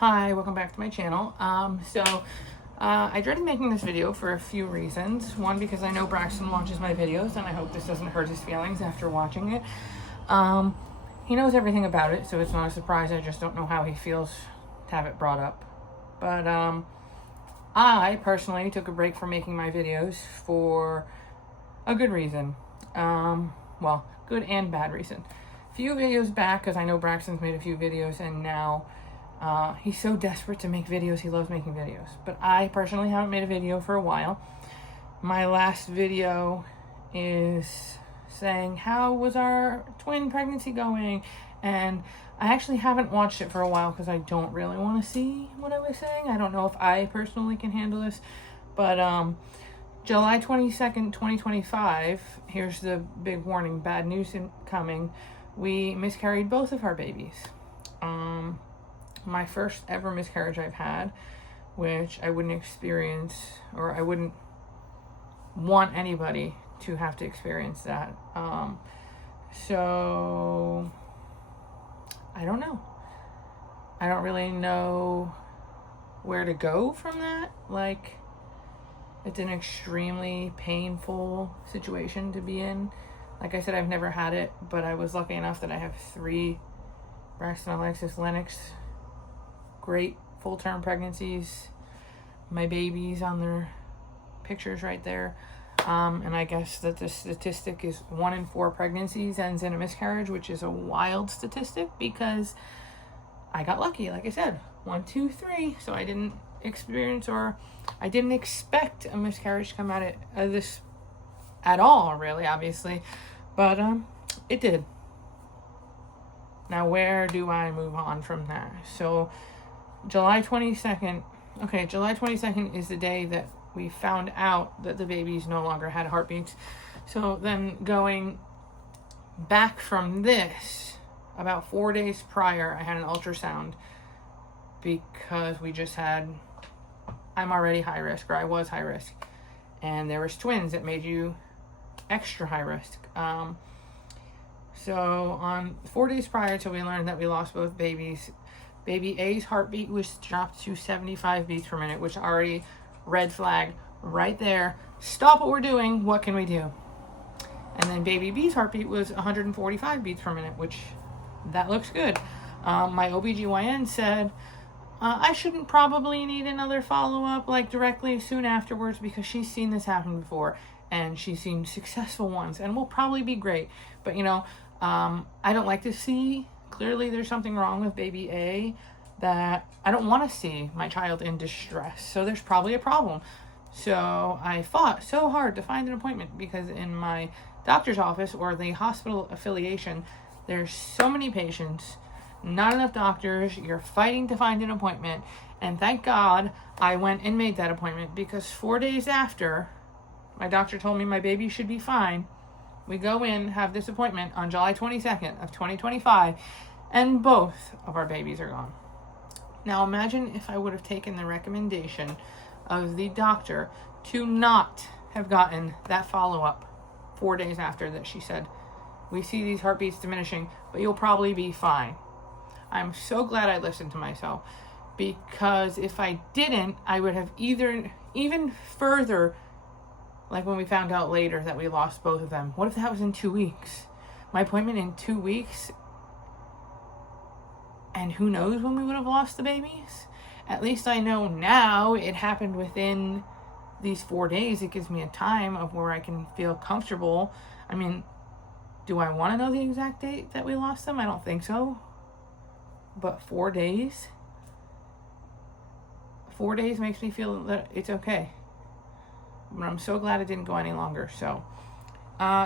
Hi, welcome back to my channel. I dreaded making this video for a few reasons. One, because I know Braxton watches my videos and I hope this doesn't hurt his feelings after watching it. He knows everything about it, so it's not a surprise. I just don't know how he feels to have it brought up. But I personally took a break from making my videos for a good reason. Well, good and bad reason. A few videos back, because I know Braxton's made a few videos, and now he's so desperate to make videos. He loves making videos. But I personally haven't made a video for a while. My last video is saying, how was our twin pregnancy going? And I actually haven't watched it for a while because I don't really want to see what I was saying. I don't know if I personally can handle this. But July 22nd, 2025, here's the big warning, bad news incoming. We miscarried both of our babies. My first ever miscarriage I've had, which I wouldn't experience, or I wouldn't want anybody to have to experience that. So I don't know. I don't really know where to go from that. Like, it's an extremely painful situation to be in. Like I said, I've never had it, but I was lucky enough that I have 3 Braxton, Alexis, Lennox great full-term pregnancies. My babies on their pictures right there. And I guess that the statistic is 1 in 4 pregnancies ends in a miscarriage, which is a wild statistic because I got lucky. Like I said, 1, 2, 3. So I didn't experience, or I didn't expect a miscarriage to come out of this at all, really, obviously. But it did. Now, where do I move on from that? So July 22nd is the day that we found out that the babies no longer had heartbeats. So then going back from this, about 4 days prior, I had an ultrasound because I'm already high risk, or I was high risk. And there was twins that made you extra high risk. So on 4 days prior till we learned that we lost both babies, baby A's heartbeat was dropped to 75 beats per minute, which already red flag right there. Stop what we're doing. What can we do? And then baby B's heartbeat was 145 beats per minute, which that looks good. My OBGYN said I shouldn't probably need another follow-up like directly soon afterwards because she's seen this happen before and she's seen successful ones and will probably be great. But I don't like to see. Clearly there's something wrong with baby A that I don't want to see my child in distress. So there's probably a problem. So I fought so hard to find an appointment because in my doctor's office or the hospital affiliation, there's so many patients, not enough doctors. You're fighting to find an appointment. And thank God I went and made that appointment because 4 days after my doctor told me my baby should be fine, we go in, have this appointment on July 22nd of 2025, and both of our babies are gone. Now imagine if I would have taken the recommendation of the doctor to not have gotten that follow-up 4 days after that she said, we see these heartbeats diminishing, but you'll probably be fine. I'm so glad I listened to myself because if I didn't, I would have even further, like when we found out later that we lost both of them. What if that was in 2 weeks? My appointment in 2 weeks, and who knows when we would have lost the babies? At least I know now it happened within these 4 days. It gives me a time of where I can feel comfortable. I mean, do I want to know the exact date that we lost them? I don't think so. But 4 days? 4 days makes me feel that it's okay. But I'm so glad it didn't go any longer. So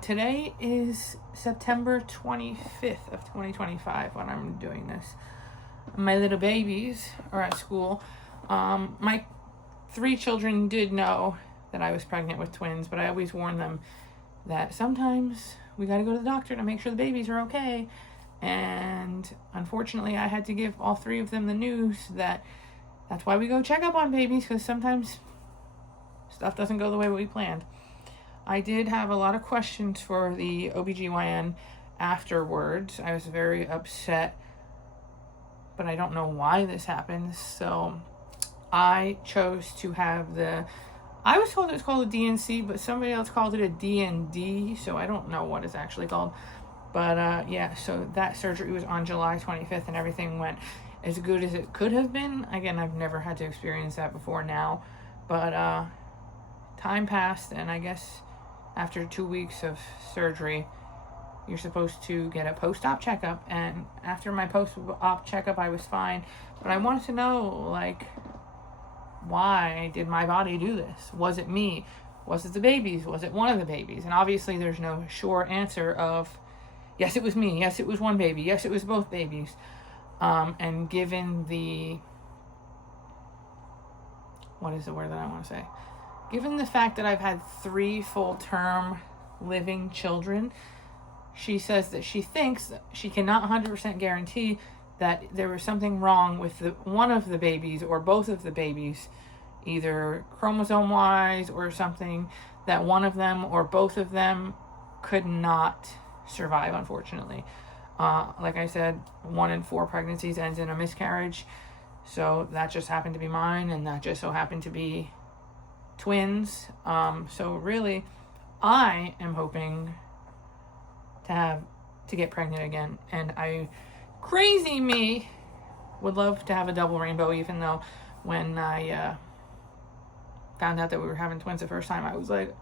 today is September 25th of 2025 when I'm doing this. My little babies are at school. My 3 children did know that I was pregnant with twins, but I always warn them that sometimes we got to go to the doctor to make sure the babies are okay. And unfortunately, I had to give all 3 of them the news that that's why we go check up on babies, because sometimes stuff doesn't go the way we planned. I did have a lot of questions for the OBGYN afterwards. I was very upset but I don't know why this happened. So I chose to have I was told it was called a DNC, but somebody else called it a DND, so I don't know what it's actually called. But yeah, so that surgery was on July 25th, and everything went as good as it could have been. Again, I've never had to experience that before now, but time passed, and I guess after 2 weeks of surgery, you're supposed to get a post-op checkup, and after my post-op checkup, I was fine, but I wanted to know, like, why did my body do this? Was it me? Was it the babies? Was it one of the babies? And obviously there's no sure answer of, yes, it was me. Yes, it was one baby. Yes, it was both babies. And given the, what is the word that I want to say? Given the fact that I've had 3 full-term living children, she says that she thinks that she cannot 100% guarantee that there was something wrong with one of the babies or both of the babies, either chromosome-wise or something, that one of them or both of them could not survive, unfortunately. Like I said, 1 in 4 pregnancies ends in a miscarriage, so that just happened to be mine, and that just so happened to be twins. So really, I am hoping to get pregnant again, and crazy me would love to have a double rainbow, even though when I found out that we were having twins the first time, I was like,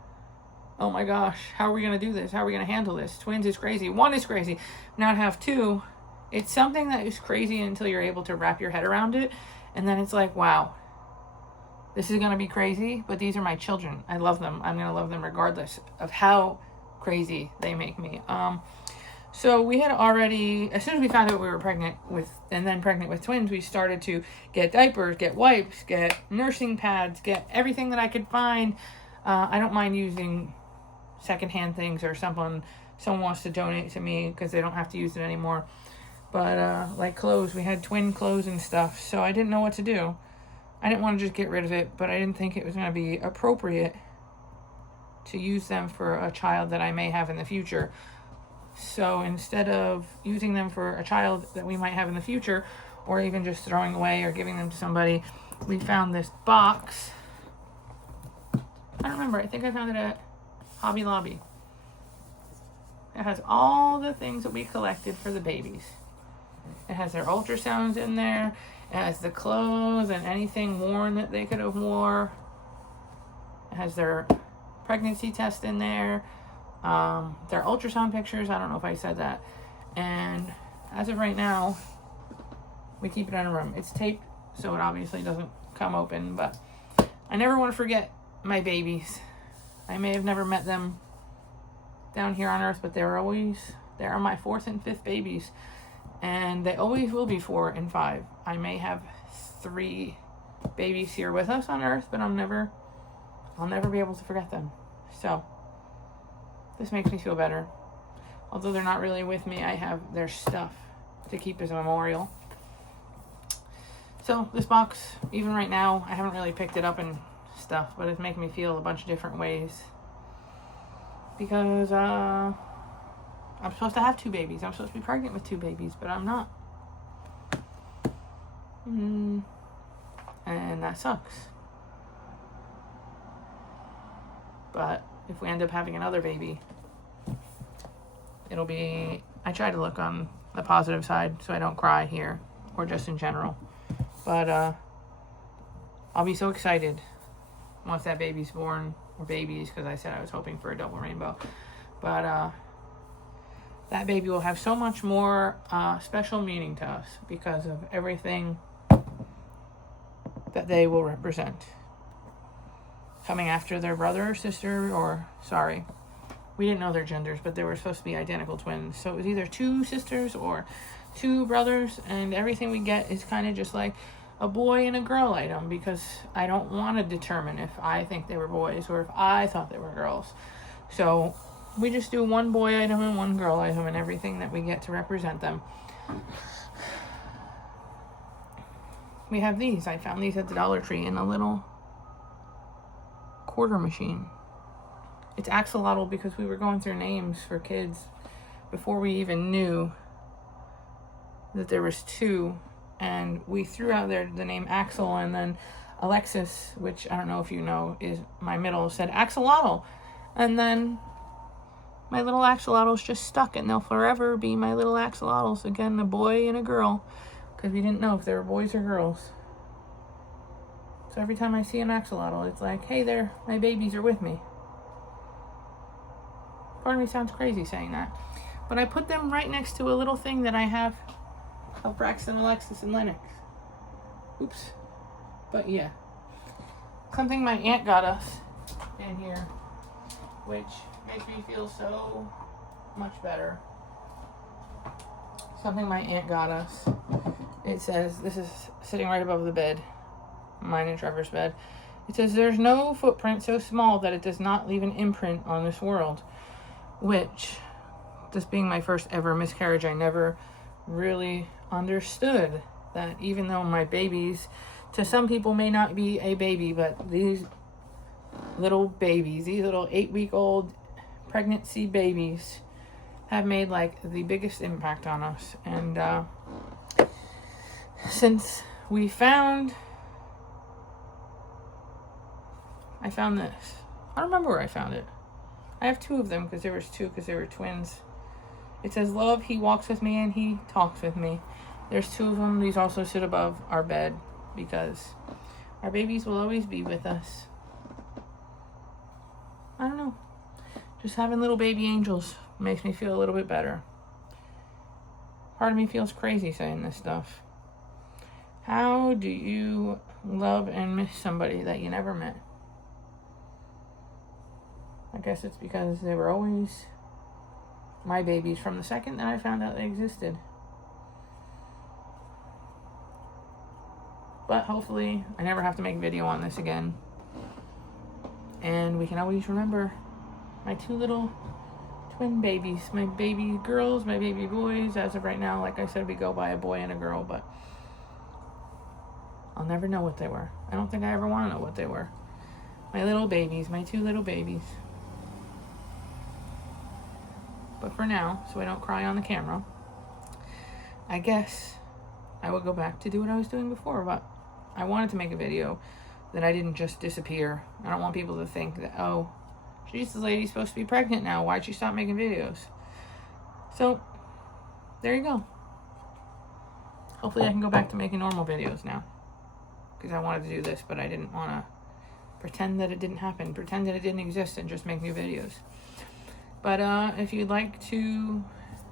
oh my gosh, how are we going to do this? How are we going to handle this? Twins is crazy. 1 is crazy. Now to have 2, it's something that is crazy until you're able to wrap your head around it, and then it's like, wow, this is going to be crazy, but these are my children. I love them. I'm going to love them regardless of how crazy they make me. So we had already, as soon as we found out we were pregnant with twins, we started to get diapers, get wipes, get nursing pads, get everything that I could find. I don't mind using secondhand things, or someone wants to donate to me because they don't have to use it anymore. But like clothes, we had twin clothes and stuff, so I didn't know what to do. I didn't want to just get rid of it, but I didn't think it was going to be appropriate to use them for a child that I may have in the future. So instead of using them for a child that we might have in the future, or even just throwing away or giving them to somebody, we found this box. I don't remember. I think I found it at Hobby Lobby. It has all the things that we collected for the babies. It has their ultrasounds in there. It has the clothes and anything worn that they could have wore. It has their pregnancy test in there. Their ultrasound pictures. I don't know if I said that. And as of right now, we keep it in a room. It's taped, so it obviously doesn't come open. But I never want to forget my babies. I may have never met them down here on Earth, but they are my 4th and 5th babies. And they always will be 4 and 5. I may have 3 babies here with us on Earth, but I'll never be able to forget them. So this makes me feel better. Although they're not really with me, I have their stuff to keep as a memorial. So this box, even right now, I haven't really picked it up and stuff, but it's making me feel a bunch of different ways. Because I'm supposed to have 2 babies. I'm supposed to be pregnant with 2 babies, but I'm not. And that sucks. But if we end up having another baby, it'll be, I try to look on the positive side so I don't cry here, or just in general. But I'll be so excited once that baby's born, or babies, because I said I was hoping for a double rainbow. But that baby will have so much more special meaning to us because of everything that they will represent. Coming after their brother or sister, or, sorry, we didn't know their genders, but they were supposed to be identical twins. So it was either 2 sisters or 2 brothers, and everything we get is kind of just like a boy and a girl item, because I don't want to determine if I think they were boys or if I thought they were girls. So we just do 1 boy item and 1 girl item, and everything that we get to represent them. We have these. I found these at the Dollar Tree in a little quarter machine. It's axolotl because we were going through names for kids before we even knew that there was 2, and we threw out there the name Axel, and then Alexis, which I don't know if you know is my middle, said axolotl, and then my little axolotls just stuck, and they'll forever be my little axolotls. Again, a boy and a girl, because we didn't know if they were boys or girls. So every time I see an axolotl, it's like, hey there, my babies are with me. Part of me sounds crazy saying that, but I put them right next to a little thing that I have of Braxton, Alexis, and Lennox. Oops. But yeah, something my aunt got us in here, which makes me feel so much better. Something my aunt got us. It says, this is sitting right above the bed, mine and Trevor's bed. It says, there's no footprint so small that it does not leave an imprint on this world. Which, this being my first ever miscarriage, I never really understood that even though my babies, to some people, may not be a baby, but these little babies, these little 8-week-old pregnancy babies, have made like the biggest impact on us. And since I found this. I don't remember where I found it. I have 2 of them because there was 2 because they were twins. It says, love, he walks with me and he talks with me. There's 2 of them. These also sit above our bed because our babies will always be with us. I don't know. Just having little baby angels makes me feel a little bit better. Part of me feels crazy saying this stuff. How do you love and miss somebody that you never met? I guess it's because they were always my babies from the second that I found out they existed. But hopefully I never have to make a video on this again. And we can always remember my 2 little twin babies. My baby girls, my baby boys. As of right now, like I said, we go by a boy and a girl, but I'll never know what they were. I don't think I ever want to know what they were. My little babies, my 2 little babies. But for now, so I don't cry on the camera, I guess I will go back to do what I was doing before. But I wanted to make a video that I didn't just disappear. I don't want people to think that, oh, she's the lady supposed to be pregnant now. Why'd she stop making videos? So, there you go. Hopefully I can go back to making normal videos now. Because I wanted to do this, but I didn't want to pretend that it didn't happen. Pretend that it didn't exist and just make new videos. But if you'd like to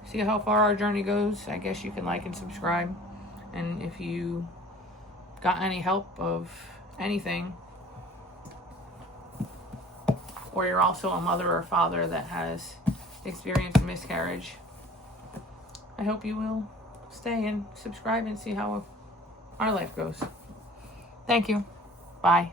see how far our journey goes, I guess you can like and subscribe. And if you got any help of anything, or you're also a mother or father that has experienced miscarriage, I hope you will stay and subscribe and see how our life goes. Thank you. Bye.